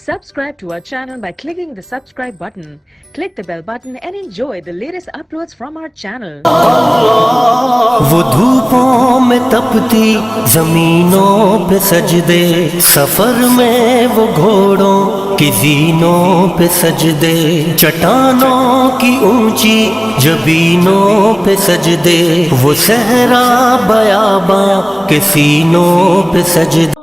Subscribe to our channel by clicking the subscribe button. Click the bell button and enjoy the latest uploads from our channel. वो धूपों में तपती जमीनों पे सजदे, सफर में वो घोड़ों की जीनों पे सजदे, चट्टानों की ऊंची जबीनों पे सजदे, वो सहरा बयाबां के सीनों पे सजदे।